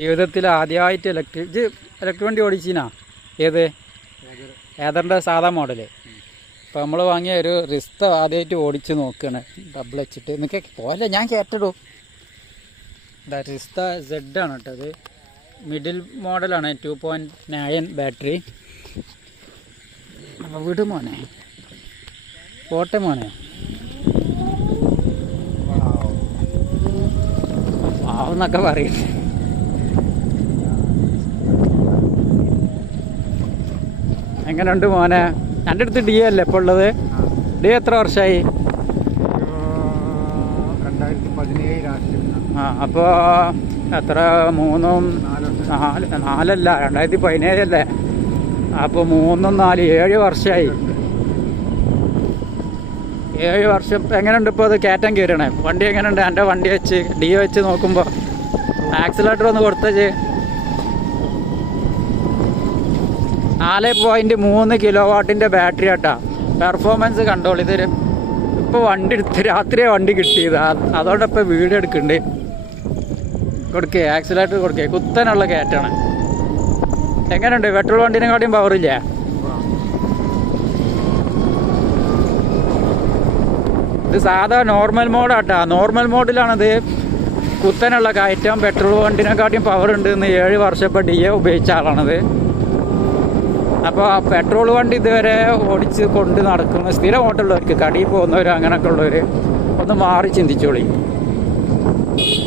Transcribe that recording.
ജീവിതത്തിൽ ആദ്യമായിട്ട് ഇലക്ട്രിക് ഇത് ഇലക്ട്രിക് വണ്ടി ഓടിച്ചീനാ? ഏത്? ഏതറിന്റെ സാധാ മോഡൽ. ഇപ്പം നമ്മൾ വാങ്ങിയ ഒരു റിസ്ത ആദ്യമായിട്ട് ഓടിച്ച് നോക്കുകയാണ് ഡബിൾ വെച്ചിട്ട്. നിങ്ങൾക്ക് പോലെ ഞാൻ കേട്ടിടൂ ഇതാ റിസ്ത സെഡ് ആണ് കേട്ടോ അത് മിഡിൽ മോഡലാണ് ടു പോയിന്റ് നയൻ ബാറ്ററി അപ്പോൾ വിട് മോനെ. പോട്ടെ മോനെ. ആവുന്നൊക്കെ പറയും. എങ്ങനെയുണ്ട് മോനെ? എന്റെ അടുത്ത് ഡി അല്ലേ ഇപ്പോൾ ഉള്ളത്? ഡി എത്ര വർഷമായി ആ അപ്പോൾ എത്ര? മൂന്നും നാല് നാലല്ല രണ്ടായിരത്തി പതിനേഴല്ലേ അപ്പോൾ മൂന്നും നാല് ഏഴ് വർഷമായി ഏഴ് വർഷം. എങ്ങനെയുണ്ട് ഇപ്പോൾ അത് കയറ്റം കയറണേ? വണ്ടി എങ്ങനെയുണ്ട് എന്റെ വണ്ടി വെച്ച് ഡി വെച്ച് നോക്കുമ്പോൾ ആക്സിലേറ്റർ ഒന്ന് കൊടുത്തത് നാല് പോയിന്റ് മൂന്ന് കിലോ വാട്ടിന്റെ ബാറ്ററി ആട്ടാ. പെർഫോമൻസ് കണ്ടോളൂ. ഇതൊരു ഇപ്പോൾ വണ്ടി എടുത്ത് രാത്രിയെ വണ്ടി കിട്ടിയത്. അത് അതോടൊപ്പം വീട് എടുക്കണ്ടേ. കൊടുക്കേ ആക്സിലേറ്റർ കൊടുക്കേ. കുത്തനുള്ള കയറ്റാണ്. എങ്ങനെയുണ്ട് പെട്രോൾ വണ്ടിനെക്കാട്ടിയും പവറില്ലേ ഇത് സാധാ നോർമൽ മോഡാട്ടാ നോർമൽ മോഡിലാണിത് കുത്തനുള്ള കയറ്റം. പെട്രോൾ വണ്ടിനെക്കാട്ടിയും പവർ ഉണ്ട് എന്ന് ഏഴ് വർഷം എ ഉപയോഗിച്ച ആളാണത് അപ്പോൾ പെട്രോൾ വണ്ടി ഇതുവരെ ഓടിച്ച് കൊണ്ട് നടക്കുന്ന സ്ഥിരം ഓട്ടമുള്ളവർക്ക് കടയിൽ പോകുന്നവർ അങ്ങനെയൊക്കെ ഉള്ളവർ ഒന്ന് മാറി ചിന്തിച്ചോളി.